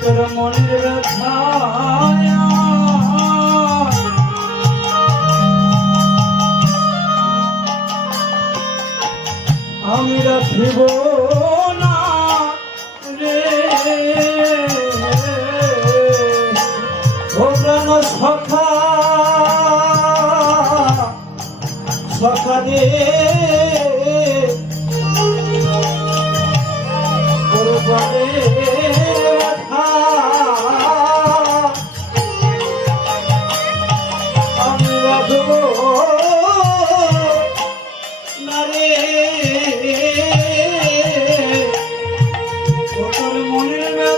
তোর মনে মনের ব্যথা আমি রাখিব রে। ভোগান সখা সকালে করবারে তোর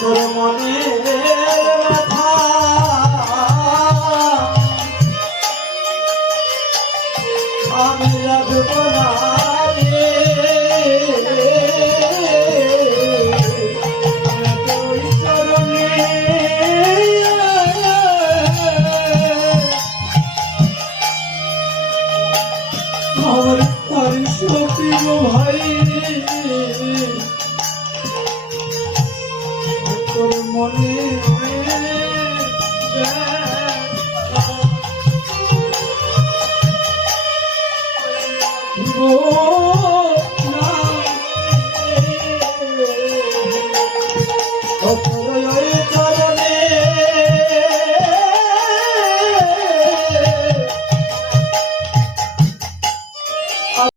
তোর মনে ব্যথা আমি রাখব না ভাই তোর মনে ব্যথা